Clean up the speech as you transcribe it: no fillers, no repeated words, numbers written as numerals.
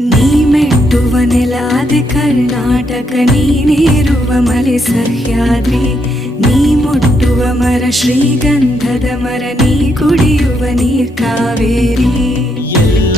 ನೀ ಮೆಟ್ಟುವ ನೆಲಾದೆ ಕರ್ನಾಟಕ, ನೀನೇರುವ ಮಲೆ ಸಹ್ಯಾದ್ರಿ, ನೀ ಮುಟ್ಟುವ ಮರ ಶ್ರೀಗಂಧದ ಮರ, ನೀ ಕುಡಿಯುವ ನೀರ್ ಕಾವೇರಿ. ಎಲ್ಲ